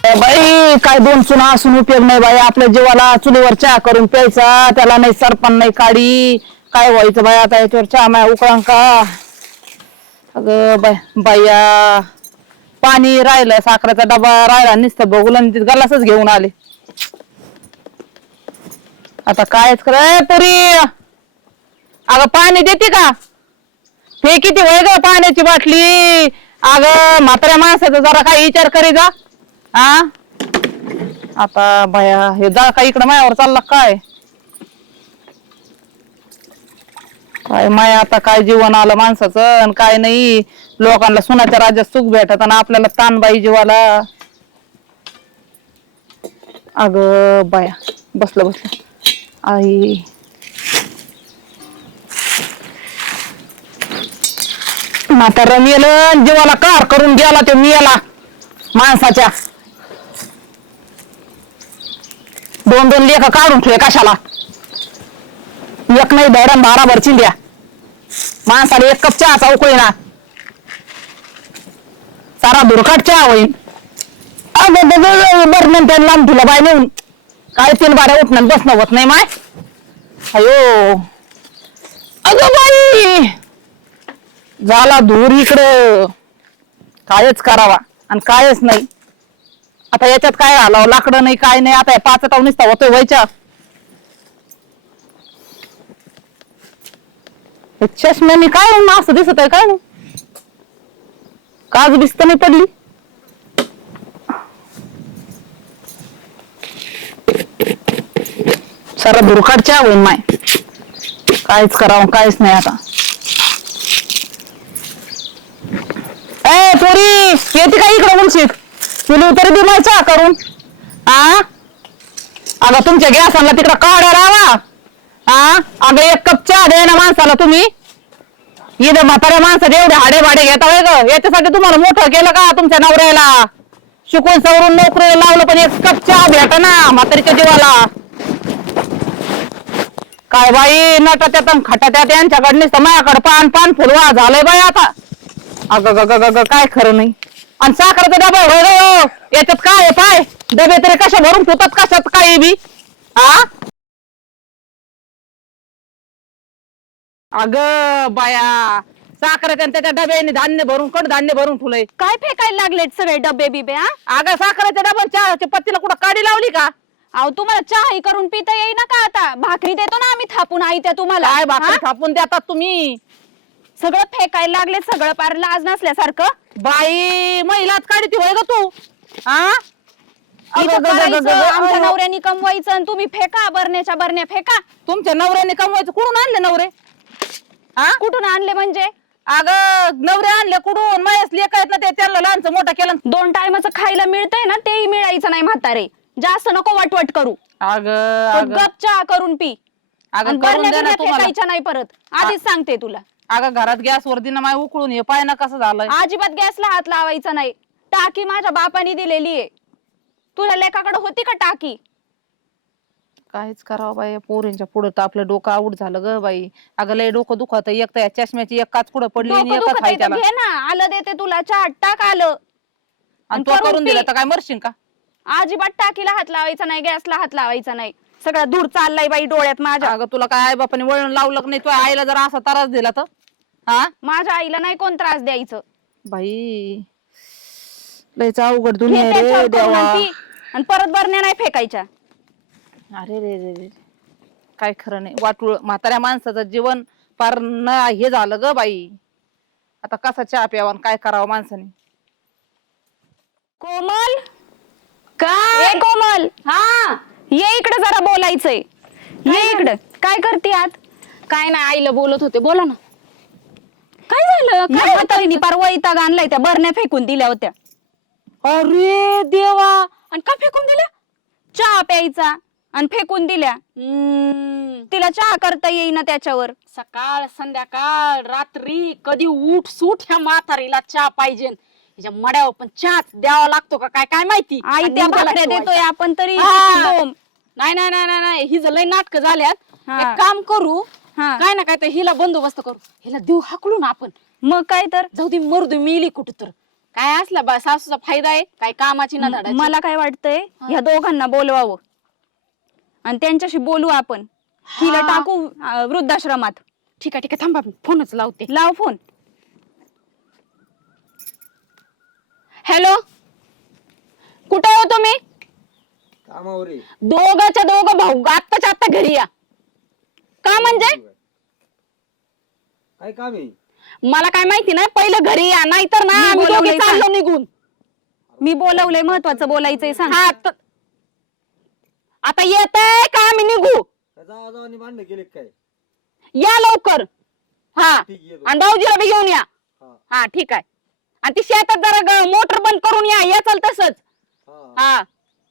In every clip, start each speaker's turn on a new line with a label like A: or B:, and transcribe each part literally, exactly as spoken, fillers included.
A: बाई काय दोन चुना असून उपयोग नाही बाई आपल्या जीवाला चुलीवर चहा करून प्यायचा त्याला नाही सरपण नाही काढी काय व्हायचं बाई आता याच्यावर चहा माया उकळां का अगं बाय बाया पाणी राहिलं साखरेचा डबा राहिला नुसतं बघून गलासच घेऊन आले आता कायच कर पुरी अगं पाणी देते का हे किती वय ग पाण्याची बाटली अगं म्हाताऱ्या माणसाचा जरा काय विचार करी जा हा आता बाया हे जा का इकडं मायावर चालला काय काय माया आता काय जीवन आलं माणसाचं आणि काय नाही लोकांना सुनाच्या राज्यात सुख भेटत आणि आपल्याला ताणबाई जीवाला अगं बाया बसलं बसलं आई म्हातारा मेलं जीवाला कार करून गेला ते मियाला माणसाच्या दोन दोन लेख काढून ठेवे कशाला एक नाही धैरण बाराभर चिंध्या माणसाला एक कप चहा उकळी ना सारा दुर्घट चहा होईल बरं त्याला लांब तुला बाय नेऊन काय तीन बाऱ्या उठणं बसणं होत नाही माय अयो अगं बाई झाला धूर इकडं कायच करावा आणि कायच नाही आता याच्यात काय घालावं लाकडं नाही काय नाही आता पाच टाव निसता होतोय व्हायच्या चष्म्याने काय असं दिसत आहे काय नाही काज बिस्त नाही पडली सारा दुर्घट चहा होईन माय कायच करावं कायच नाही आता ए पोरी येते का इकडं उलशीत तुला तरी दे मला चहा करून हा अगं तुमच्या गॅसाला तिकडं काढ्या राहा हा अगं एक कप चहा द्या ना माणसाला तुम्ही इथं म्हाताऱ्या माणसात एवढे हाडे भाडे घेता वय ग याच्यासाठी तुम्हाला मोठं केलं का तुमच्या नवऱ्याला शिकून सवरून नोकरीला लावलं पण एक कप चहा भेटा ना म्हातारीच्या जीवाला काय बाई नटा त्यात खटा त्यात यांच्याकडे माझ्याकडे पान पान फुलवा झालंय बाई आता अगं ग ग ग काय खरं नाही आणि साखरेचा डबा होय ग याच्यात काय आहे पाय डबे तरी कशा भरून ठेवतात कशात काही बी हा अगं बाया साखरेच्या त्याच्या डब्याने धान्य भरून कड धान्य भरून ठेवलंय
B: काय फेकायला लागलेत सगळे डबे बिबे हा
A: अगं साखरेच्या डबा चहाच्या पत्तीला कुठं काडी लावली का
B: अहो तुम्हाला चहाही करून पिता येईना का आता भाकरी देतो ना आम्ही थापून आई त्या तुम्हाला
A: काय भाकरी थापून देतात तुम्ही
B: सगळं फेकायला लागले सगळं पार लाज नसल्यासारखं
A: बाई महिलाच काढती होय ग तू हा
B: आमच्या नवऱ्यानी कमवायचं आणि तुम्ही फेका बरण्याच्या बरण्या फेका
A: तुमच्या नवऱ्याने कमवायचं कुठून आणले नवरे हा
B: कुठून आणले म्हणजे
A: अगं नवरे आणले कुठून मायस लेक आहेत ना ते त्यांना लहानचं मोठं केलं
B: दोन टायमाचं खायला मिळतंय ना तेही मिळायचं नाही म्हातारे जास्त नको वाटवट करू
A: अगं
B: गप चहा करून पी
A: अगं करून दे ना तुम्हाला
B: फेकायच्या नाही परत आधीच सांगते तुला
A: अगं घरात गॅस वरती ना माय उकळून हे पाय ना कसं झालंय
B: अजिबात गॅसला हात लावायचा नाही टाकी माझ्या बापाने दिलेली आहे तुझ्या लेकाकडे होती का टाकी
A: काहीच करावं बाई पोरींच्या पुढे तर आपलं डोकं आऊट झालं ग बाई अगं लय डोकं दुखत एक तर चष्म्याची एक काच पुढे पडली आणि
B: डोकं
A: एकच
B: दुखत
A: आहे
B: आहे तर
A: त्याला
B: घे ना आलं देते तुला चहा टाक आलं
A: आणि तो करून दिला तर काय मरशील का
B: अजिबात टाकीला हात लावायचा नाही गॅसला हात लावायचा नाही सगळा दूर चाललाय बाई डोळ्यात माझ्या
A: अगं तुला काय आई बापाने वळण लावलं नाही तुझ्या आईला जर असा त्रास दिला तर हा
B: माझ्या आईला नाही कोण त्रास द्यायचं
A: बाई लयच अवघड
B: घे
A: दुनिया रे
B: त्याच्यावर करून
A: देवा
B: आणि पी. आणि परत बरण्या नाही फेकायच्या
A: अरे रे रे रे काय खरं नाही वाटूळ म्हाताऱ्या माणसाचं जीवन फार न हे झालं ग बाई आता कसा चहा प्यावा आणि काय करावं माणसाने
B: कोमल काय ए कोमल हा ये इकडे जरा बोलायचंय ये इकडे काय करते आत
C: काय नाही आईला बोलत होते बोला ना
B: काय झालं काय म्हातारीने पार वैताग आणलाय त्या बरण्या फेकून दिल्या होत्या
C: अरे देवा
B: आणि का फेकून दिल्या चहा प्यायचा आणि फेकून दिल्या तिला चहा करता येईना त्याच्यावर
C: सकाळ संध्याकाळ रात्री कधी उठ सूट ह्या म्हातारीला चहा पाहिजे हिच्या मड्यावर पण चहाच द्यावा लागतो का काय काय माहिती
B: आई
C: आणि
B: त्या
C: निंबाला
B: भाकऱ्या
C: ठेवायचा.
B: देतोय आपण तरी
C: हा.
B: दोन.
C: नाही नाही नाही नाही नाही हिचं लय नाटक झाल्यात
B: हा.
C: एक काम करू
B: हा.
C: काय ना काय तर हिला बंदोबस्त करू हिला देऊ हाकलून आपण
B: मग काय तर
C: जाऊ दे मरू दे मिली कुठं तर काय असला बा सासूचा फायदा आहे काय कामाची ना धडाची.
B: मला काय वाटतंय ह्या दोघांना बोलवावं आणि त्यांच्याशी बोलू आपण. हिला टाकू अं, वृद्धाश्रमात.
C: ठीक आहे ठीक आहे थांबा मी फोनच लावते.
B: लाव फोन.
C: हॅलो कुठे हो तुम्ही?
D: कामावर आहे.
C: दोघाच्या दोघं भाऊ आत्ताच्या आत्ता घरी या. का म्हणजे
D: काय काम आहे?
C: मला काय माहिती नाही, पहिलं घरी या नाहीतर ना
B: मी
C: आम्ही दोघे
B: बोलवलंय
C: चाललो
B: का?
C: निघून.
B: मी बोलवलंय, महत्वाचं बोलायचंय, सांग.
C: हा त- आता येत आहे का आम्ही निघू?
D: जावा जावा भांडण केले काय?
C: या लवकर. हा
D: ठीक आहे, येतो.
C: आणि भाऊजीला बी घेऊन या.
D: हा,
C: हा ठीक आहे. आणि ती शेतात जरा मोटर बंद करून या. या चल तसंच.
D: हा.
C: हा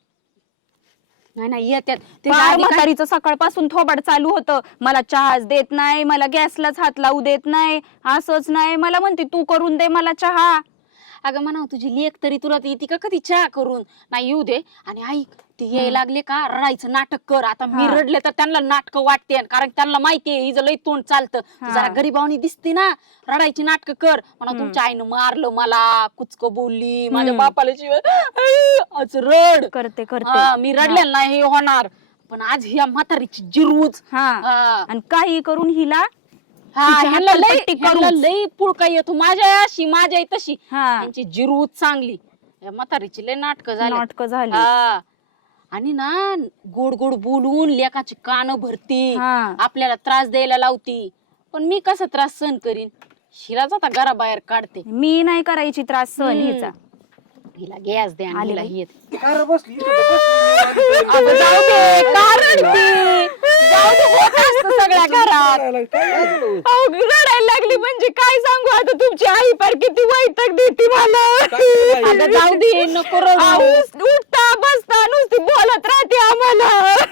C: नाही नाही येत्यात ते
B: फार
C: आधी काय-
B: म्हातारीचं सकाळपासून थोबाड चालू होतं. मला चहाच देत नाही, मला गॅसलाच हात लावू देत नाही, असंच नाही. मला म्हणते तू करून दे मला चहा.
C: अगं म्हणा तुझी लेक तरी तुला ती येते का कधी चहा करून? नाही येऊ दे. आणि ऐक ते यायला लागले का रडायचं नाटक कर. आता मी
B: हा.
C: रडले तर त्यांना नाटक वाटते कारण त्यांना माहितीये हिचं लई तोंड चालतं. तू
B: हा.
C: जरा गरीबावणी दिसते ना, रडायची नाटक कर. म्हणा तुमच्या आईनं मारलं मला, कुचक बोलली माझ्या
B: हम्म.
C: बापाला शिवाय आज रड.
B: करते
C: हा,
B: करते
C: मी रडले नाही हे होणार. पण आज ह्या म्हातारीची जिरूच.
B: हा.
C: हा.
B: आणि काही करून हिला
C: हा,
B: तिच्या
C: ह्यांना
B: हाताला
C: लई
B: पट्टी
C: ह्यांना
B: करूच.
C: लई पुळका येतो. माझ्या अशी माझ्या तशी
B: हा.
C: त्यांची जिरूच चांगली. या म्हातारीची लई नाटक झाली.
B: नाटकं झाली.
C: हा. आणि ना गोड गोड बोलून लेकाची कान भरती,
B: हा.
C: आपल्याला त्रास द्यायला लावती. पण मी कसा त्रास सहन करीन? शिराच आता घराबाहेर काढते.
B: मी नाही करायची त्रास सहन
C: हम्म.
B: हिचा.
C: हिला गॅस द्या आणि
B: आली
C: हिला
B: बाई.
C: हे द्या.
D: काय रे बसली इथं तर बसली.
C: अगं जाऊ दे का रडती? जाऊ दे होत असतं सगळ्या घरात.
D: काय झालं?
B: अहो, रडायला लागली म्हणजे काय सांगू आता. तुमची आई पर किती वैताग देते मला.
C: अगं जाऊ दे नको रडू.
B: अहो, उठता बसता नुसती बोलत राहते आम्हाला.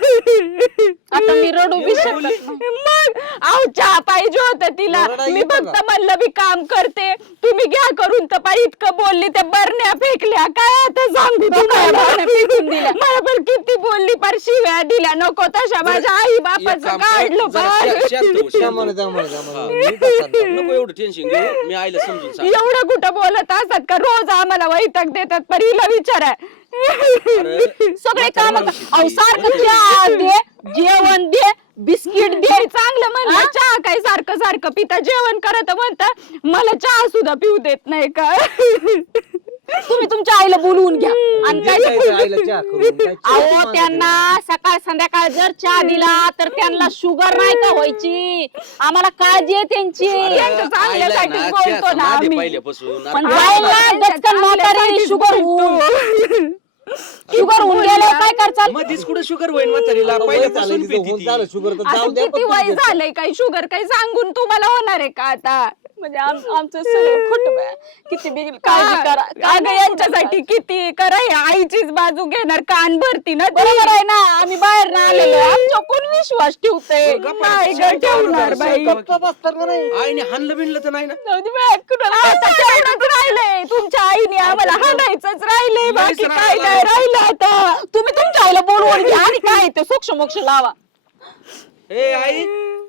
C: आता मी रडू बी शकत नाही.
B: मग अहो चहा पाहिजे होतं तिला.
D: रडायला
B: मी
D: येतं
B: फक्त म्हणलं मी काम करते, तुम्ही घ्या करून. तर पाय इतकं बोलली, त्या बरण्या फेकल्या. काय आता सांगू तुम्हाला.
C: बरण्या फेकून दिल्या.
B: मला पण किती बोलली, पर शिव्या दिल्या नको तशा. माझ्या आई बापाचं काढलं पार.
D: त्यामुळे त्यामुळे त्यामुळे मी काय सांगतो?
E: नको एवढं टेन्शन घेऊ. मी आईला समजून सांग.
B: एवढं कुठं बोलत असतात का? रोज आम्हाला वैताग देतात. पण हिला विचारा.
C: सगळे काम अहो सारखं चहा दे, जेवण दे, बिस्किट दे.
B: चांगलं म्हणलं चहा काय सारखं सारखं पिता, जेवण करत म्हणता मला चहा सुद्धा पिऊ देत नाही का?
C: तुम्ही तुमच्या आईला बोलवून घ्या. आणि काय
D: काय आईला चहा करून काय चहा
C: अहो
D: मागं
C: त्यांना सकाळ संध्याकाळ जर चहा दिला तर त्यांना शुगर नाही का व्हायची? आम्हाला काळजी आहे त्यांची.
E: अरे,
B: त्यांचं चांगल्यासाठी
E: आईला ना
B: बोलतो
E: चहाचं
B: ना
E: नाद आहे
B: आम्ही.
E: पहिल्यापासून.
C: पण
E: अरे,
C: जाईल ना
B: त्यांच्या
C: गचकन म्हातारी
B: चांगल्यासाठीच
C: शुगर होऊन शुगर होऊन गेल्यावर काय करचाल?
E: मधीच कुठं शुगर होईल म्हातारीला?
D: आता वय
E: पहिल्यापासून
D: झालं तिचं,
E: पिती
D: होऊन
E: ती.
D: झालं शुगर तर
B: आता
D: जाऊ द्या.
B: किती
D: पण
B: वय
D: तुम्ही
B: झालंय? काही शुगर काही सांगून तुम्हाला होणार आहे का आता?
C: म्हणजे आम- आमचं सगळं खोटं आहे. किती बी काळजी करा. काय
B: अगं यांच्यासाठी किती करा. हे आईचीच बाजू घेणार, कान भरती ना ती.
C: बरोबर आहे ना, आम्ही बाहेर ना आलेलो आमच्या कोण विश्वास ठेवते?
B: नाही ग ठेवणार बाई.
D: गप्प बसतात का नाही?
E: आईने हाणलं बिनलं तर नाही ना?
C: जाऊ दे बाई, कुणाला
B: आता तेवढंच राहिलंय. तुमच्या आईने आम्हाला हाणायचंच राहिलंय, बाकी काय नाही राहिलं आता.
C: तुम्ही तुमच्या आईला बोलवून घ्या आणि काय ते सूक्ष मोक्ष लावा.
E: ए आई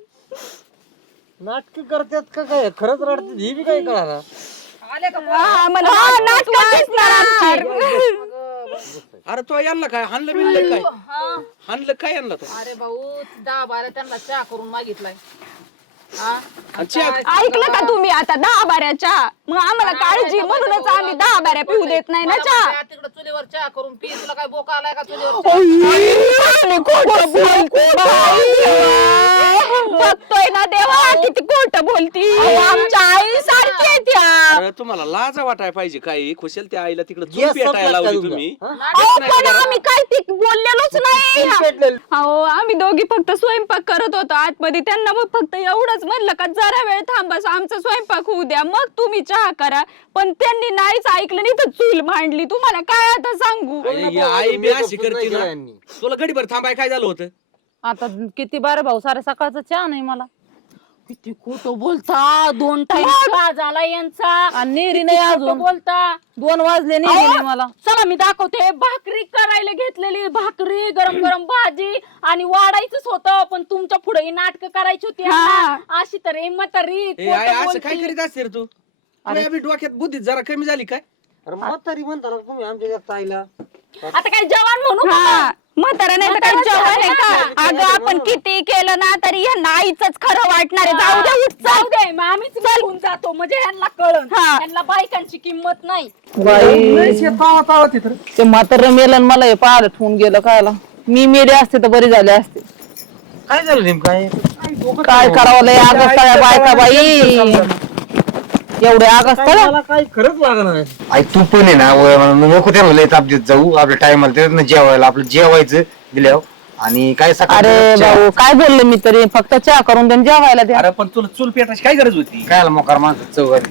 D: नाटक करतात का काय? खरंच रडतात ही बी काय कळा.
B: हा, आम्हाला नाटकं दिसणार आमची.
E: अरे तो यांना काय हाणलं बिनलं काय? हाणलं काय यांना तो?
C: अरे भाऊ दहा बारा त्यांना चहा करून मागितलाय.
E: आणि चहा-
B: ऐकलं का तुम्ही आता? दहा बाऱ्याच्या मग आम्हाला काळजी म्हणूनच आम्ही दहा बाऱ्या पिऊ देत नाही ना चहा.
F: तिकडे चुलीवर चहा करून पी. तुला काय बोका आलाय का चुलीवर?
B: आणि खोटं बोलते बाई. बघतोय ना देवा किती खोटं बोलती.
C: आमच्या आई सारखी आहे त्या.
E: अरे तुम्हाला लाजा वाटाय पाहिजे काय? खुशाल त्या आईला तिकडे
D: Yes,
E: चूप पेटायला
D: संपलं
E: लावली
D: का
E: तुम्ही.
D: तुमचं?
C: अहो, पण आम्ही काय ते बोललेलोच नाही.
B: अहो आम्ही दोघी फक्त स्वयंपाक करत होतो आतमध्ये. त्यांना मग फक्त एवढंच म्हणलं का जरा वेळ थांबा, आमचा स्वयंपाक होऊ द्या, मग तुम्ही चहा करा. पण त्यांनी नाहीच ऐकलं, नाही तर चूल मांडली. तुम्हाला काय आता सांगू?
E: अरे, ही आई बी अशी करते ना. तुला गडीभर थांबाय काय झालं होतं?
F: आता किती बार भाऊ सारे सकाळचा चहा नाही मला.
C: किती खोटं बोलता. दोन टाइम चहा झाला यांचा.
F: आणि नेरी नाही अजून.
C: बोलता.
F: दोन वाजले नेरी
C: अहो,
F: नाही मला.
C: चला मी दाखवते. भाकरी करायला घेतलेली, भाकरी गरम गरम भाजी आणि वाढायचंच होतं. पण तुमच्या पुढे ही नाटक करायची होती
B: हा.
C: यांना. अशी तर हिम्मत री
E: ए आई असं काय करीत असते रे तू? तुझ्या बी डोक्यात बुद्धी जरा कमी झाली काय?
D: अरे म्हातारी म्हणता ना तुम्ही आमच्या जास्त आईला.
C: आता काय जवान म्हणू का?
B: हा म्हातारा नाही तर काय जेवण आहे का? अगं आपण किती केलं ना तरी यांना आईच खरं वाटणार आहे. जाऊ दे उठ चल.
C: जाऊ दे मग आम्हीच निघून जातो म्हणजे ह्यांना कळण
B: हा.
C: ह्यांना बायकांची किंमत नाही.
A: बाई
E: तावा तावा तिथं
A: ते म्हातारं मेलं आणि मला हे पाहायला ठेवून गेलं कायला. मी मेले असते तर बरी झाले असते.
D: काय झालं नेमकं काय?
A: काय करावं लय आगस्ताळ्या बायका बाई, एवढे आगस्ताळ्या.
D: मला काही खरंच लागणार.
G: आई तू पण आहे ना वय म्हणून नको त्याला लय ताप देत जाऊ. आपल्या टायमाला त्याच्यात जेवायला आपलं जेवायचं दिल्यावर आणि काय सकाळी
A: अरे भाऊ काय बोलले मी तरी, फक्त चहा करून देऊन जेवायला द्या.
E: अरे पण तुला चूल पेटायची काय गरज होती?
G: काय मोकार माणसं चौघात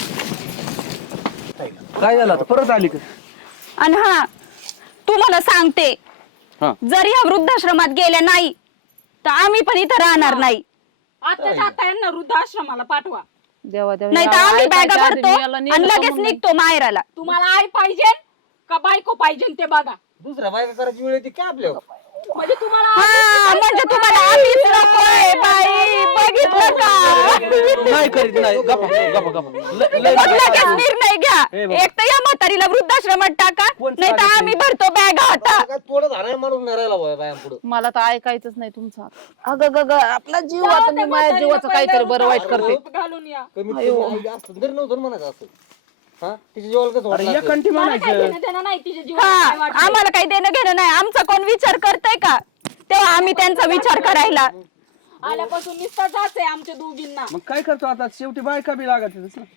E: काय झालं आता परत आली का?
B: आणि हा तुम्हाला सांगते,
E: हा.
B: जर या वृद्धाश्रमात गेल्या नाही तर आम्ही पण इथं राहणार नाही.
C: आताच्या आता यांना वृद्धाश्रमाला पाठवा.
F: देवा देवा
B: नाही तर
F: या
B: आम्ही
F: ऐकायच्या
B: बॅगा
F: आधी
B: भरतो
F: मी याला नेलं
B: आणि
F: का
B: लगेच
F: म्हणून
B: निघतो माहेराला.
C: तुम्हाला आई पाहिजे का बायको पाहिजे ते बघा.
D: दुसऱ्या बायका करायची वेळ येते काय आपल्या?
C: म्हणजे तुम्हाला
B: हा, म्हणजे तुम्हाला आम्हीच नकोय बाई, बघितलं का?
E: नाही करीत नाही. गप्पा गप्पा गप्पा ल- लय-
B: मग लगेच निर्णय घ्या.
E: हे बघ.
B: एक तर या म्हातारीला वृद्धाश्रमात टाका,
E: कोण
B: नाही तर
E: चालेल
B: आम्ही भरतो बॅगा आता.
D: काय थोडं झालं माणूस नाही राहिला बाया बाया पुढं.
F: मला तर ऐकायचंच नाही तुमचं. अगं ग ग आपला जीव आता मी माझ्या जीवाचं काहीतरी बरं वाईट करते.
C: घालून या.
D: कमीत कमी आई असतं तरी नव्हतं ना म्हणायचं असं. हा तिच्या जेवायला कसं
E: अरे
D: वाटलं
E: या
D: असेल?
E: कंठी
C: मला काय
E: म्हणायचं.
C: देणं देणं नाही तिच्या जीवाला
B: हा
C: काय वाटतं.
B: आम्हाला काही देणं घेणं नाही. आमचा कोण विचार करतय का? तेव्हा आम्ही त्यांचा विचार करायला.
C: आल्यापासून नुसता जाच आहे आमच्या दोघींना.
E: मग काय करतो आता? शेवटी बायका बी लागत आहेत ना.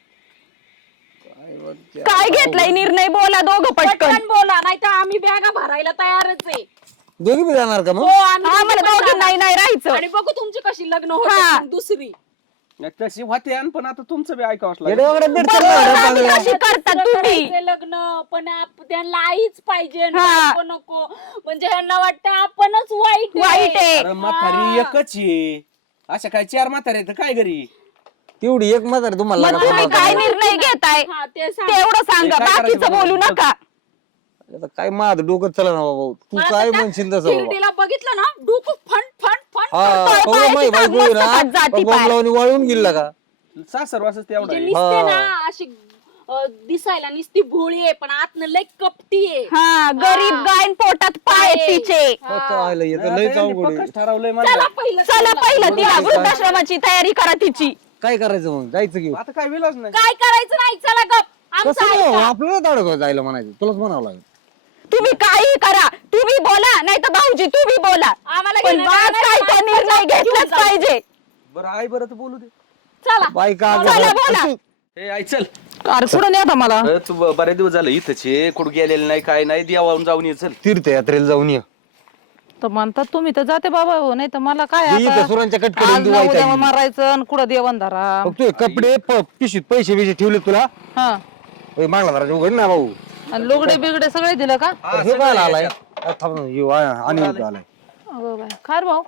B: काय घेतलाय निर्णय? बोला दोघं पटकन.
C: पटकन बोला नाही तर आम्ही बॅगा भरायला तयारच आहे.
D: दोघी बी जाणार का
C: हो
D: मग?
C: आम्ही
B: आम्हाला
C: दोघी पण
B: दोघी नाही
C: जाणार.
B: नाही राहायचं.
C: आणि बघू तुमची कशी लग्न
B: हा.
C: होते दुसरी.
E: तशी होते आणि पण आता तुमचं बी ऐकावंच लागेल.
D: येड्यावाकडे दीड चार
B: बरोबर,
D: महिने
B: आम्ही
D: चालले.
B: कशी करता तुम्ही?
C: करायचंय लग्न पण आप- त्यांना आईच पाहिजे
B: हा.
C: नको नको म्हणजे ह्यांना वाटतं आपणच वाईट
B: वाईट आहे.
E: अरे म्हातारी एकच आहे. अशा काय चार म्हातारे आहेत काय घरी?
D: तेवढी एक म्हातारी तुम्हाला
B: मग
D: लागणार
B: तुम्ही
D: सांभाळता.
B: काय निर्णय घेताय
C: हा ते सांग.
B: तेवढं सांगा,
E: काय करायचं
B: बाकीचं
E: बघा.
B: बोलू नका.
D: आता काय माझं डोकं चला ना बाबा. तू
C: मला
D: काय
C: तर त्या
D: म्हणशील तसं बाबा.
C: शिर्डीला बघितलं ना डोकं फण फण फण
D: हा
B: पाय-
D: कवळं
B: पायाची
D: माही
B: साथ
D: बायको आहे
B: मस्त खात जाती
D: ना
B: पाय.
D: बॉम्ब वाळून गेला का?
E: सासर वासच तेवढा
C: म्हणजे
E: आहे.
C: निसते
D: हा.
C: ना अशी अं, दिसायला निसती भोळी आहे पण आतनं लय कपटी आहे.
B: हा गरीब गायन पोटात पाय आहेत तिचे.
D: हो, तर आलं येतं
E: आता
D: लय
E: यांनी
D: अवघड आहे.
E: पक्कच ठरवलंय
C: चला
E: मला.
C: पहिलं
B: चला
C: चला.
B: पहिलं तिला वृद्धाश्रमाची तयारी करा तिची.
D: काय करायचं मग जायचं घेऊ
E: आता काय विलाच नाही.
C: काय करायचं नाही चला गप आमचं
D: कसं नाही
C: ऐका.
D: आपल्याला ताडक जायला म्हणायचं तुलाच म्हणावं लागेल.
B: तुम्ही काही करा, तुम्ही बोला नाही तर भाऊजी तुम्ही बोला,
C: आम्हाला
B: पण
C: घेणं
B: वाद
C: देणं
B: काय
C: नाही,
B: तो निर्णय
C: घेऊन
B: घेतलाच
C: जा.
B: पाहिजे.
E: बरं आई बरं तर बोलू दे.
C: चला
D: बायका
B: चला, बोला.
E: ए आई चल.
A: अरे कुठं नाही आता मला.
E: अरे तू ब- बरेच दिवस झालं इथंच आहे. कुठं गेलेलं नाही काय नाही. देवावरून जाऊन ये चल.
D: तीर्थयात्रेला जाऊन ये.
F: तर म्हणतात तुम्ही तर जाते बाबा हो, नाही तर मला काय
D: ही
F: आता?
D: इथं सुरांच्या
F: आज
D: कटकडून
F: ना
D: दुवायचं
F: उद्या
D: आहे.
F: मारायचं आणि कुठं देवन धरा.
D: मग तू कपडे प- पिशवीत पैसे बिशे ठेवले तुला
F: हा
D: ओय, मागला जरा उघड ना भाऊ.
F: आणि लुगडे बिगडे सगळे दिलं का?
D: हे काय आलाय अ, थांब ना, ह्यो आ- आणि इथं आलाय.
F: अगं बाय काय रे भाऊ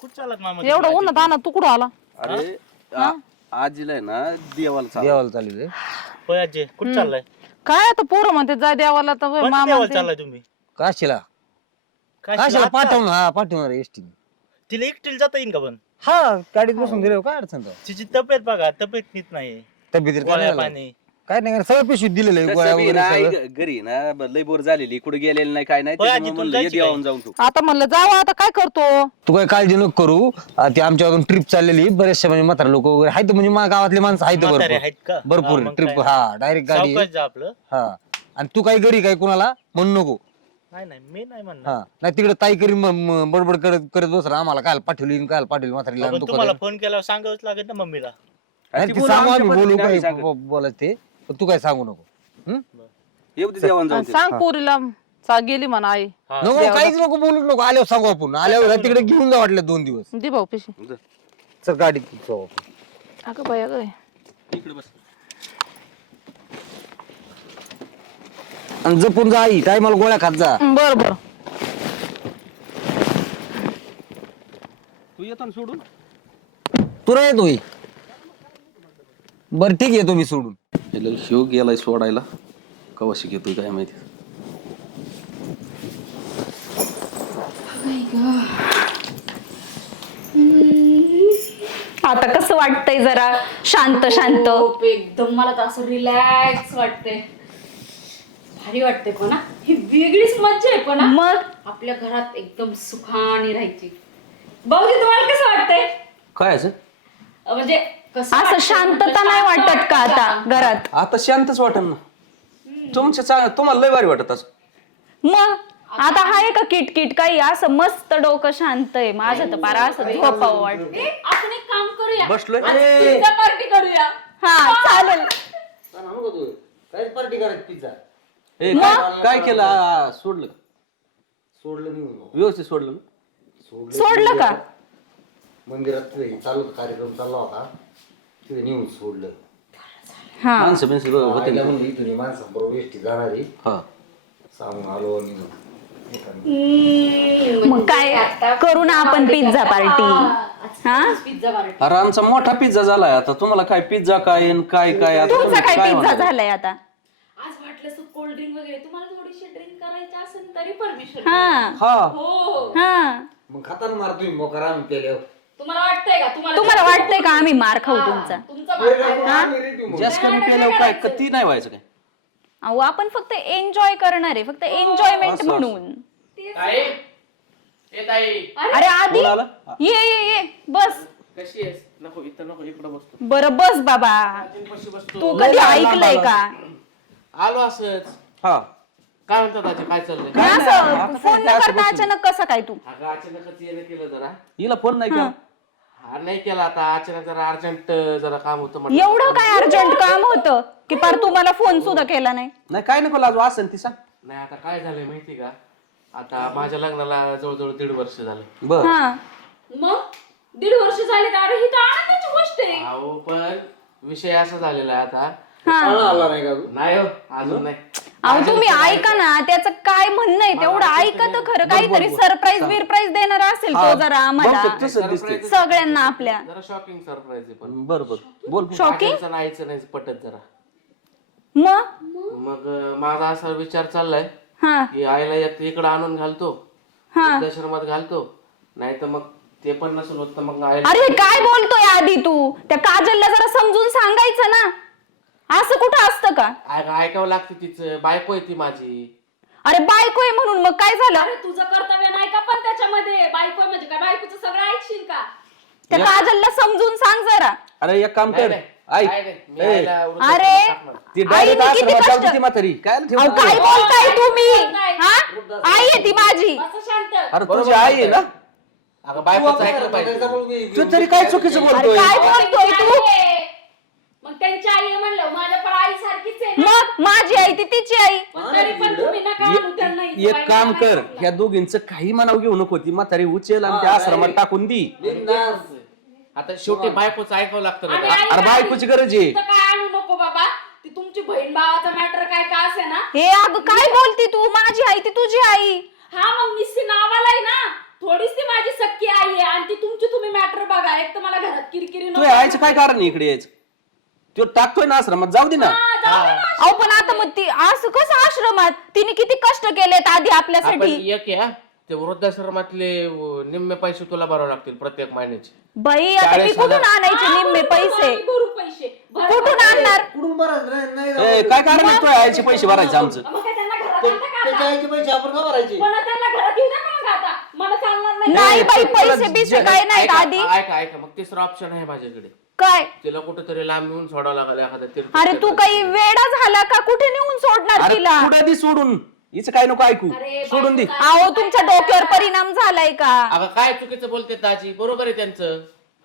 F: एवढं उन्हात आणा तू कुठं आला?
E: अरे आ- आजीला आहे ना देवाला चाल.
D: देवाला चालू रे.
H: होय आजी कुठं चाललाय?
F: काय आता पोरं म्हणते जाय देवाला तर
H: कोणत्या
F: मामा
H: देवाला
F: म्हणते.
H: चाललाय तुम्ही?
D: काशीला
H: काय
D: काशीला
H: आता?
D: पाठवून हा पाठवणार एसटी.
H: तिला एकटीला जाता येईल का पण?
D: हा गाडीत बसून दिले काय अडचण तर.
H: तिची तब्येत बघा तब्येत नीट नाही
D: तब्येतीत काय
H: गोळ्या
D: नाही
H: पाणी
D: काय नाही सगळं पिशवीत दिलेलं आहे, गोळ्या
E: तसं बी
D: वगैरे
E: ना, आई
D: सगळं.
E: ग- घरी ना ब- लय बोर झालेली. कुठे गेलेलं नाही काय नाही.
H: होय,
E: त्याच्यामुळे
H: आजी,
E: म्हणलं
H: तुला
E: ये
H: जायची
E: देवावरून जाऊन तू.
F: आता म्हणलं जावं आता काय करतो?
D: तू काय काळजी नको करू. आ, ते आमच्यावरून ट्रिप चाललेली बरेचसे म्हणजे म्हातारे लोक वगैरे आहेत म्हणजे माझ्या गावातले माणसं आहेत
H: म्हातारे
D: भरपूर
H: आहेत का?
D: भरपूर
H: हा, मग
D: ट्रिप
H: काय?
D: हा डायरेक्ट गाडी आहे.
H: सावकाश जा आपलं.
D: हा आणि तू काही घरी काय कुणाला म्हणू नको.
H: नाही नाही मी नाही म्हणणार.
D: हा नाही तिकडे ताई करी म- म- बडबड करत करत बसरा आम्हाला काय पाठवली काय पाठवली म्हातारीला
H: आपण
D: दुखत
H: तुम्हाला
D: आहे.
H: फोन केल्यावर सांगावंच लागेल ना मम्मीला.
D: नाही,
E: ती
D: ती
E: बोलू
D: सांगू
E: आमच्या
D: आम्ही बोलू
E: पद्धतीने
D: काय
E: आम्ही सांगू.
D: ब- बोलायचं ते पण तू काय सांगू नको. हं?
E: येऊ दे देवावरून जाऊन
F: आणि
E: ते.
F: सांग पोरीला चा गेली म्हणा आई.
H: हा.
D: नको काहीच नको बोलू नको. आल्यावर सांगू आपण आल्यावर तिकडे घेऊन जा वाटलं दोन दिवस.
F: दे भाऊ पिशी.
E: जा.
D: चल गाडीत जाऊ आपण.
F: अगं बाय अगं बाय.
E: इकडे बस.
D: आणि जपून जा आई टायमाला गोळ्या खात जा.
F: बर बर
E: तू येतो ना सोडून.
D: तुला येतोय बर ठीक आहे तुम्ही सोडून.
E: याला ह्यो गेलाय सोडायला. कवा शिकतोय काय माहिती.
B: आता कसं वाटतंय जरा शांत शांत.
C: खूप एकदम मला तर असं रिलॅक्स वाटते. भारी वाटते पण हा. ही वेगळीच मज्जा आहे पण हा.
B: मग
C: आपल्या घरात एकदम सुखाने राहायची. भाऊजी तुम्हाला कसं वाटतंय?
E: काय असं
C: अं, म्हणजे कसं
B: असं
C: वाटतंय?
B: शांतता नाही वाटत का आता घरात?
E: आता शांतच वाटन ना तुमच्या चांग तुम्हाला लय भारी वाटत असं.
B: मग आता आहे का किटकिट काही? असं मस्त डोकं शांत आहे माझं तर पारा असं झोपावं वाटत.
C: ए, आपण एक काम करूया,
E: बसलोय
C: पिझ्झा पार्टी करूया.
B: हा चालेल.
G: काय पार्टी करायची पिझ्झा
E: ए, काय काय केलं आ, सोडलं
G: सोडलं नाही म्हणून.
E: व्यवस्थित सोडलं ना?
B: सोडलं का?
G: मंदिरात ते चालू होता, कार्यक्रम चालला होता तिथे नेऊन सोडलं.
B: हा
E: माणसं बिनसं बरोबर होते
G: आईला
E: ना?
G: म्हणलं इथून माणसाबरोबर एसटी जाणारी
E: हा
G: सांगून आलो आणि
B: मग काय करू ना आपण पिझ्झा पार्टी. हा
C: पिझ्झा पार्टी.
E: अरे आमचा मोठा पिझ्झा झालाय आता तुम्हाला काय पिझ्झा काय आणि काय काय आता
B: तुमचा
E: तुम्ही
B: काय पिझ्झा
E: म्हणता?
B: झालाय आता?
C: आज वाटलं तर कोल्ड ड्रिंक वगैरे तुम्हाला थोडीशी ड्रिंक करायची असेल तरी परमिशन.
B: हा
E: हा
C: हो.
B: हा
G: मग खाताना मार तुम्ही मोकार आम्ही केल्यावर
C: तुम्हाला वाटतंय का? तुम्हाला
B: तुम्हाला वाटतंय का आम्ही मार खाऊ तुमचा?
C: तुमचा भाग आहे.
G: आम्ही ready मग.
E: जास्त कमी पेल्यावर काय कधी नाही व्हायचं काय
B: अहो आपण फक्त एन्जॉय करणार आहे, फक्त एन्जॉयमेंट
E: असं,
B: म्हणून.
I: ताई ए ताई
B: अरे आधी
E: कोण आलं?
B: ये ये ये बस.
I: कशी आहेस? नको इथं नको इकडं बसतो.
B: बरं बस बाबा.
I: कशी बसतो?
B: तू कधी ऐकलंय का?
I: आलो असंच.
E: हा
I: काय म्हणतात आता काय चाललंय?
B: हे असं फोन न करता अचानक कसं काय तू?
I: अगं अचानकच येणं केलं जरा.
E: हिला फोन नाही केला
I: हा नाही केला आता अचानक जरा अर्जंट जरा काम होतं म्हटलं.
B: एवढं काय अर्जंट काम होतं की पार तुम्हाला फोन सुद्धा केला नाही?
E: नाही काय नको लाजू असं ती सांग.
I: नाही आता काय झालंय माहिती का? आता माझ्या लग्नाला जवळजवळ दीड वर्ष झालं.
E: बर
B: हा
C: मग दीड वर्ष झाले तर अरे ही तर आनंदाची गोष्ट आहे.
I: अहो पण विषय असा झालेला आहे आता.
G: शाळा आला नाही का तू
I: नाही हो अजून नाही.
B: अहो तुम्ही ऐका ना, त्याचं काय म्हणणं आहे तेवढं ऐका तर खरं. काहीतरी सरप्राईज बिरप्राईज देणार असेल तो जरा आम्हाला,
E: बहुतेक तसंच दिसते.
B: सगळ्यांना आपल्या.
I: जरा शॉकिंग सरप्राईज आहे पण.
E: बर बर बोल
B: शॉकिंग
I: आजीचं नाहीचं नाही पटत जरा.
B: मग
I: मग अं, माझा असा विचार चाललाय
B: हा
I: की आईला एक इकडे आणून घालतो, वृद्धाश्रमात घालतो, नाही तर मग ते पण नसेल होत तर मग आईला.
B: अरे काय बोलतोय आधी तू? त्या काजलला जरा समजून सांगायचं ना, असं कुठं असतं का?
I: ऐक- ऐकावं लागते तिचं, बायको आहे ती माझी.
B: अरे बायको आहे म्हणून मग काय झालं?
C: अरे तुझं कर्तव्य नाही का पण त्याच्यामध्ये? बायको म्हणजे काय बायकोचं सगळं ऐकशील का?
B: त्या काजलला समजून सांग जरा.
E: अरे एक काम
I: नाही,
E: कर
I: नाही,
E: ऐक
I: काय नाही, मी
E: ए,
I: आईला वृद्धाश्रमात
B: अरे
I: टाकणार.
E: ती डायरेक्ट
B: आईने किती
E: आश्रमात
B: कष्ट-
E: जाऊ ती म्हातारी काय
B: अहो
E: ठेवतो?
B: काय बोलताय तुम्ही? हा आई आहे ती माझी.
C: असं शांत.
E: अरे तुझी आई आहे ना
I: अगं बायकोचं ऐकलं पाहिजे.
E: तू तरी काय चुकीचं
B: अरे
E: बोलतोय?
B: काय बोलतोय तू?
C: मग त्यांची आई आहे म्हणलं माझ्या पण आई सारखीच आहे ना.
B: मग माझी आई ती तिची आई.
C: पण तरी पण तुम्ही नका आणू त्यांना इथं.
E: एक काम कर ह्या दोघींचं काही मनाव घेऊ नको. ती म्हातारी उचल आणि त्या आश्रमात टाकून दी.
I: आता शेवटी बायकोचं ऐकावं लागतं
C: आणि
I: ना.
C: आई
E: अरे बायकोची गरज आहे.
C: इथं काय आणू नको बाबा. ती तुमची बहीण भावाचा मॅटर काय का असे ना.
B: हे अगं काय बोलती तू? माझी आई ती तुझी आई.
C: हा मग निस्ती नावाला आहे ना. थोडीच ती माझी सख्खी आई आहे आणि ती तुमची तुम्ही मॅटर बघा. एक तर मला घरात किरकिरी
E: तू यायचं काय कारण आहे इकडे यायचं? तो टाकतोय ना आश्रमात जाऊ दे ना.
B: अहो पण आता मग ती असं कसं आश्रमात? तिने किती कष्ट केलेत आधी
I: आपण
B: आपल्यासाठी.
I: एक या ते वृद्धाश्रमातले अं, निम्मे पैसे तुला भरावे लागतील प्रत्येक महिन्याचे.
B: बाई आता मी
I: चाळीस
B: कुठून
I: हजार.
B: आणायचे निम्मे पैसे?
C: करू पैसे भर-
B: कुठून आणणार?
G: कुठून भरायचं? नाही- नाही
E: ए, काय कारण आहे तो यायचे पैसे भरायचे आमचं?
C: मग काय त्यांना घरात आणता का
G: त्याच्या
C: आता?
G: आईचे पैसे आपण का भरायचे?
C: पण त्यांना घरात येऊ नका मग आता. मला चालणार नाही.
B: नाही बाई पैसे
E: तुला
B: बिसे
E: जे-
B: काय नाहीत
I: ऐका
B: आधी.
I: ऐका ऐका मग तिसरा ऑप्शन आहे माझ्याकडे.
B: काय?
I: तिला कुठेतरी लांब येऊन सोडावं लागेल एखाद्या तीर्थ.
B: अरे तू काही वेडा झाला का? कुठे नेऊन सोडणार
E: अरे
B: तिला?
E: कुठं दी सोडून हिचं काय नको ऐकू.
C: अरे
E: सोडून दे.
B: अहो तुमच्या डोक्यावर परिणाम झालाय का?
I: अगं काय चुकीचं बोलते दाजी, बरोबर आहे त्यांचं.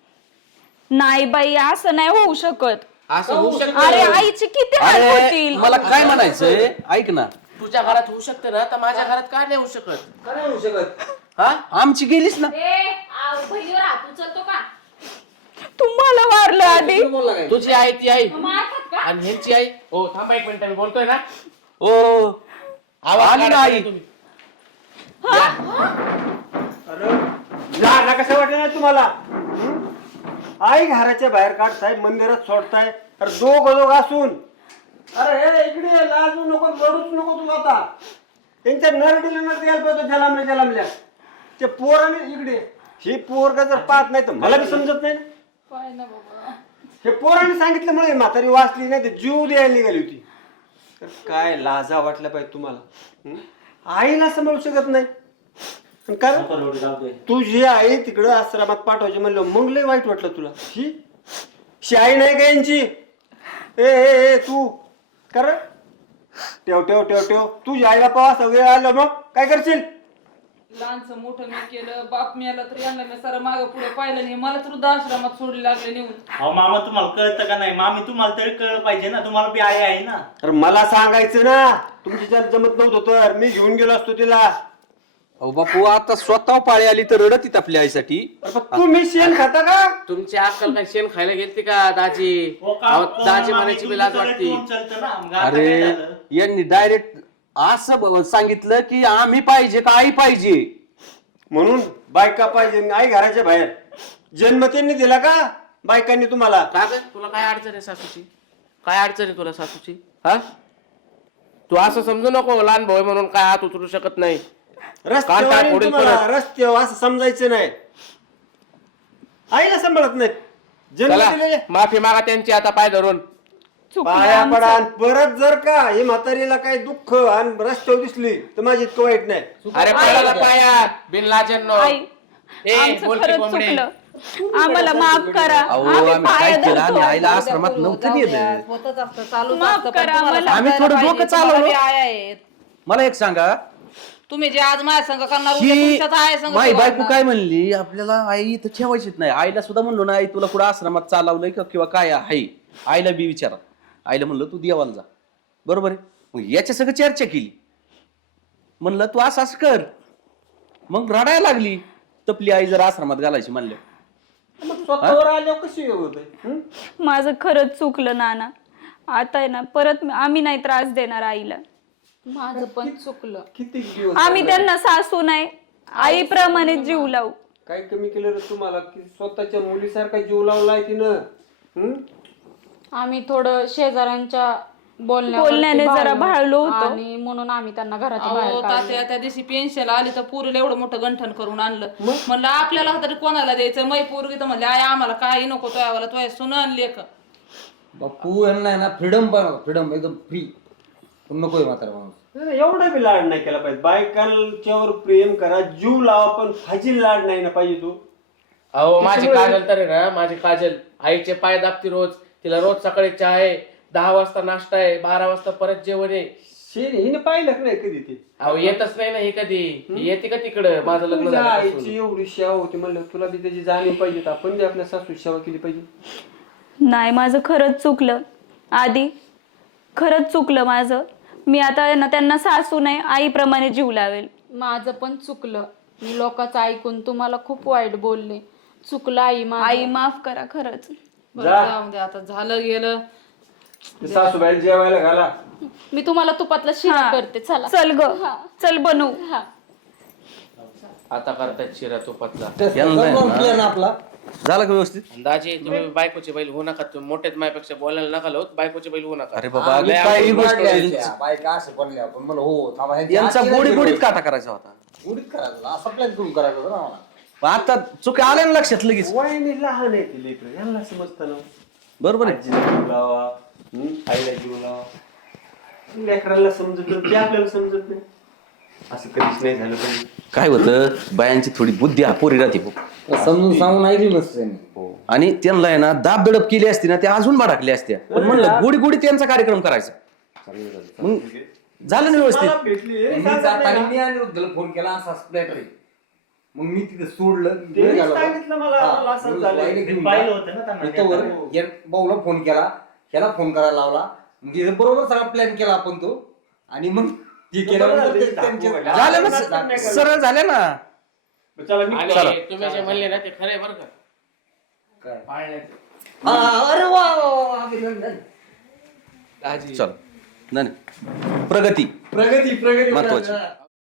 B: नाही बाई असं नाही होऊ शकत.
I: असं होऊ शकतं.
B: अरे आईचे किती हाल
E: अरे
B: होतील.
E: मला काय म्हणायचंय ऐक ना.
I: तुझ्या घरात होऊ शकतं ना, तर माझ्या घरात काय नाही होऊ शकत?
G: का नाही होऊ शकत?
I: हा
E: आमची गेलीच ना.
C: ए, आ, बहिणीवर हात उचलतो का?
B: तुम्हाला मारलं आधी.
G: तू बोलला काय?
I: तुझी आई ती आई
C: मारतात का?
I: आणि ह्यांची आई. हो थांबा एक मिनिट मी बोलतोय ना.
E: ओ
I: आवाज
E: आली ना
I: काढा
E: आई.
I: तुम्ही.
J: लाज कसं वाटत नाही तुम्हाला? हं? आई घराच्या बाहेर काढताय, मंदिरात सोडताय, तर दोघ दोघ असून अरे हे इकडे ये, लाजू नको, रडूच नको तू आता. त्यांच्या नरडीला नर द्यायला पाहिजे जलामल्या जलामल्या ते पोराने इकडे ही पोरगा जर पाहत नाही तर मला बी समजत नाही ना. हे पोराने सांगितल्यामुळे म्हातारी वाचली नाही तर जीव द्यायला निघाली होती. तर काय लाजा वाटल्या पाहिजे तुम्हाला हं? आईला सांभाळू शकत नाही पण कारण
H: नको रडू, जाऊ दे.
J: तुझी आई तिकडं आश्रमात पाठवायची म्हणलं मग लय वाईट वाटलं तुला ही शी आई नाही का यांची ए ए ए तू कर ठेव ठेव ठेव ठेव तुझी आईला पावा सगळे आलं मग काय करशील
F: लहानचं मोठं मी केलं बाप मी आला तर यांना मी सारं मागं पुढे पाहिलं नाही मला तर वृद्धाश्रमात सोडले लागले नेऊन.
H: अहो मामा तुम्हाला कळतं का नाही? मामी तुम्हाला तरी कळलं पाहिजे ना, तुम्हाला बी आई आहे ना.
J: तर मला सांगायचं ना तुमची जर जमत नव्हतं तर मी घेऊन गेलो असतो तिला.
E: अहो बापू आता स्वतः पाळी आली तर रडत येत आपल्या आईसाठी.
J: तुम्ही शेण खाता का
I: तुमची अक्कल काय शेण खायला गेलती का दाजी?
H: हो का?
I: अहो,
H: हो,
I: दाजी
H: मामी,
I: म्हणायची बी
H: तुमचं
I: लाज
H: सगळं
I: वाटते.
H: टोन चालतं ना. मग आता
E: अरे
H: काय झालं?
E: यांनी डायरेक्ट असं ब- सांगितलं की आम्ही पाहिजे का आई पाहिजे.
J: म्हणून बायका पाहिजे आई घराच्या बाहेर जन्म त्यांनी दिला का बायकांनी तुम्हाला?
I: का ग तुला काय अडचण आहे सासूची? काय अडचण आहे तुला सासूची? हा तू असं समजू नको लहान भाऊ आहे म्हणून काय हात उचलू शकत नाही.
J: रस्त्यावर
I: काटा
J: येईन
I: फोडील
J: तुम्हाला,
I: परत.
J: रस्त्यावर असं समजायचं नाही. आईला सांभाळत नाही जन्म
I: चला
J: दिलेले
I: माफी मागा त्यांची आता पाय धरून.
B: चुकलं
J: पाया
B: आमचं.
J: पडा आणि परत जर का ही म्हातारीला काही दुःख आणि रस्त्यावर दिसली तर माझी इतकं वाईट नाही.
I: अरे पडायला पायात बिन लाजन
B: आई आमचं खरंच चुकलं, आम्हाला माफ करा.
D: अहो
B: आम्ही
D: आम्ही
B: पाया
D: काय केलं आम्ही
B: धरतो.
D: आईला आश्रमात नव्हतं नेलं.
F: होतच असतं चालूच
B: माफ
F: असतं, पण
B: करा
F: तुम्हाला
B: आम्हाला.
D: आम्ही थोडं
F: समजायला
D: डोकं
F: पाहिजे, तुम्हाला
D: चालवलं.
F: बी आया आहेत.
D: मला एक सांगा
F: तुम्ही जे आज माझ्या संग करणार उद्या
D: की
F: तुमच्याच आया संग
D: माई
F: ते
D: बायको
F: वागणार.
D: काय म्हणली आपल्याला आई इथं ठेवायचीच नाही. आईला सुद्धा म्हणलो ना आई तुला कुठं आश्रमात चालवलंय का किंवा काय आहे आईला बी विचारा. आईला म्हणलं तू देवाला जा बरोबर आहे. मग याच्या सगळं चर्चा केली म्हणलं तू असं असं कर मग रडायला लागली. तपली आई जर आश्रमात घालायची म्हणलं
J: मग स्वतःवर आल्यावर कशी होत
B: माझं खरंच चुकलं नाना. आता आहे ना परत आम्ही नाही त्रास देणार आईला.
F: माझं पण चुकलं.
J: किती दिवस
B: आम्ही त्यांना सासू नाही आईप्रमाणे जीव लावू.
J: काय कमी केलं रे तुम्हाला की स्वतःच्या मुलीसारखा जीव लावलाय तिनं हं?
C: आम्ही थोडं शेजाऱ्यांच्या बोलण्यावरती
B: बोलण्याने जरा
C: भाळलो
B: भाळलो होतो.
C: आणि म्हणून आम्ही त्यांना घराच्या बाहेर
F: अहो
C: काढलं.
F: तात्या त्या दिवशी पेन्शन आली तर पुरीला एवढं मोठं गंठन करून आणलं. म्हणलं आपल्याला तरी कोणाला द्यायचं. मै पोरगी तर म्हणले आई आम्हाला काही नको तोयावाला तोया सुन आणली का.
D: बापू यांना ना फ्रीडम फ्रीडम एकदम फ्री नकोय म्हातारा माणूस.
J: एवढा बी लाड नाही केला पाहिजे. बायकांच्यावर प्रेम करा जीव लावा पण फाजील लाड नाही ना पाहिजे तो.
I: अहो माझी काजल तर आहे ना माझी काजल आईचे पाय दाबती रोज. तिला रोज सकाळी चहा आहे, दहा वाजता नाश्ता आहे, बारा वाजता परत जेवण आहे.
J: शेण हिने पाहिलं का नाही कधी ते?
I: अहो येतच नाही ना ही कधी. ही येते का तिकडं माझं लग्न
J: तुझ्या
I: झाल्यापासून?
J: आईची एवढी सेवा होती म्हणलं तुला बी त्याची जाणीव पाहिजे तर आपण बी आपल्या सासू सेवा केली पाहिजे.
B: नाही माझं खरंच चुकलं आधी. खरंच चुकलं माझं. मी आता आहे ना त्यांना सासू नाही आईप्रमाणे जीव लावेल.
C: माझं पण चुकलं. मी लोकांचं ऐकून तुम्हाला खूप वाईट बोलले. चुकलं आई माझं.
B: आई माफ करा खरंच.
F: बरं जाऊ दे आता झालं गेलं.
J: ते सासूबाईला जेवायला घाला.
C: मी तुम्हाला तुपातला शिरा करते चला.
B: चल ग चल बनवू.
C: हा
I: आता करतायत शिरा तुपातला.
D: प्लॅन आपला झाला का व्यवस्थित?
I: दाजी तुम्ही बायकोची बैल होऊ नका. तुम्ही मोठ्यात माझ्यापेक्षा बोलायला नका लावत. बायकोची बैल होऊ नका.
D: अरे बाबा
I: लय
D: काही
I: आवडली
D: गोष्ट
I: गोष्ट
D: आहे.
G: बायका असं कोणल्या पण मला हो थांबा ह्यांची
D: यांचा
G: आजची
D: गोडी
G: नाही
D: गोडीत
G: बरोबर.
D: काटा करायचा होता.
G: गुढीत करायचं असा प्लॅन करून करायचं होतं ना मला.
D: पण आता चुकी आल्या ना लक्षात लगेच.
J: वहिनी लहान आहे ती लेकरं यांना समजतं ना.
D: बरोबर आहे.
J: आजीला जीव लावा हं? आईला जीव लावा. लेकरांना समजत नाही ते आपल्याला समजत नाही. असं कधीच नाही झालं पाहिजे.
D: काय होतं बायांची थोडी बुद्धी अपुरी राहते भाऊ.
G: समजून सांगून ऐकली नसते
D: आणि त्यांना आहे ना दाब दडप केली असती ना ते अजून भडकले असत्या. पण म्हणलं गोडी गोडी त्यांचा कार्यक्रम करायचा मग झालं ना व्यवस्थित.
J: मला भेटली हे
G: मी
J: सांगत
G: जाताना
J: नाही
G: मी
J: ना.
G: अनिरुद्धला फोन केला असा प्लॅन रे. मग मी तिथे सोडलं
J: त्यांनी
G: वेळ झाला.
J: सांगितलं मला
G: हा,
J: मला असं
G: मी
J: झालं.
G: वाईने
H: मी
G: घेऊन
H: पाहिलं
G: जा.
H: होतं ना त्यांना
G: इथं वर
H: येताना.
G: या भाऊला फोन केला ह्याला फोन करायला लावला. मग तिथे बरोबर सगळा प्लॅन केला आपण तो आणि मग ते केल्यानंतर ते त्यांचे-
D: झालं ना सरळ झालं ना.
J: चला मी
I: आणि तुम्ही जे म्हणले ना ते खरं आहे बरं का.
G: काय?
I: पाळण्यात
G: हा, अरे वा वा, वा, अभिनंदन.
I: दाजी
D: चल नाही नाही. प्रगती
J: प्रगती प्रगती
D: महत्वाची.
J: करा.